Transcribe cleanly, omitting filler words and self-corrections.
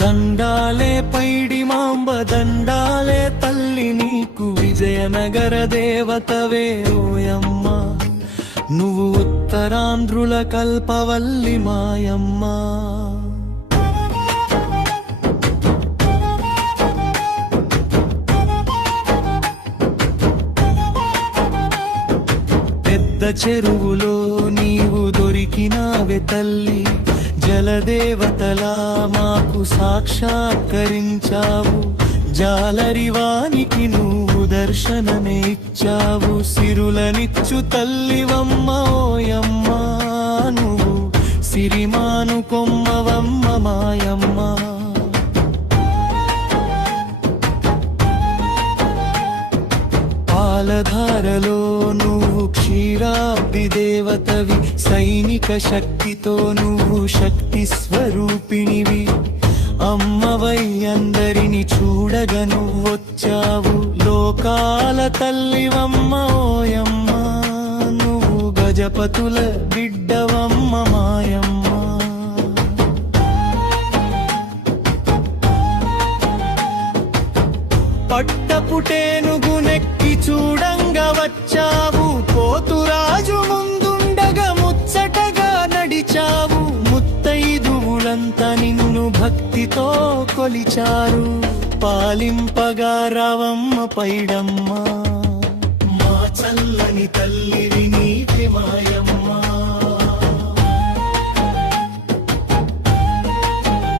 దండాలే పైడి mamba దండాలే తల్లి నీకు విజయనగర దేవతవే ఓయమ్మ నువ్వు ఉత్తరాంధ్రుల కల్పవల్లి మాయమ్మ. పెద్ద చెరువులో నీవు దొరికినావే తల్లి జలదేవతలా మాకు సాక్షాత్కరించావు. జాలరివానికి నువ్వు దర్శనమే ఇచ్చావు. సిరులనిచ్చు తల్లివమ్మ ఓయమ్మ నువ్వు సిరిమాను కొమ్మవమ్మ మాయమ్మ. పాలధారలో నువ్వు క్షీరాబ్ది దేవతవి. సైనిక శక్తితో నువ్వు శక్తి స్వరూపిణివి. అమ్మవై అందరిని చూడగా నువ్వొచ్చావు. లోకాల తల్లివమ్మ ఓయమ్మ నువ్వు గజపతుల బిడ్డవమ్మ మాయమ్మ. పట్టపుటేనుగు నెక్కి చూడంగా వచ్చావు. పోతురాజు ముందుండగా ముచ్చటగా నడిచావు. ముత్తైదువులంతా నిన్ను భక్తితో కొలిచారు. పాలింపగా రావమ్మ పైడమ్మ మా చల్లని తల్లివి నీవే మాయమ్మ.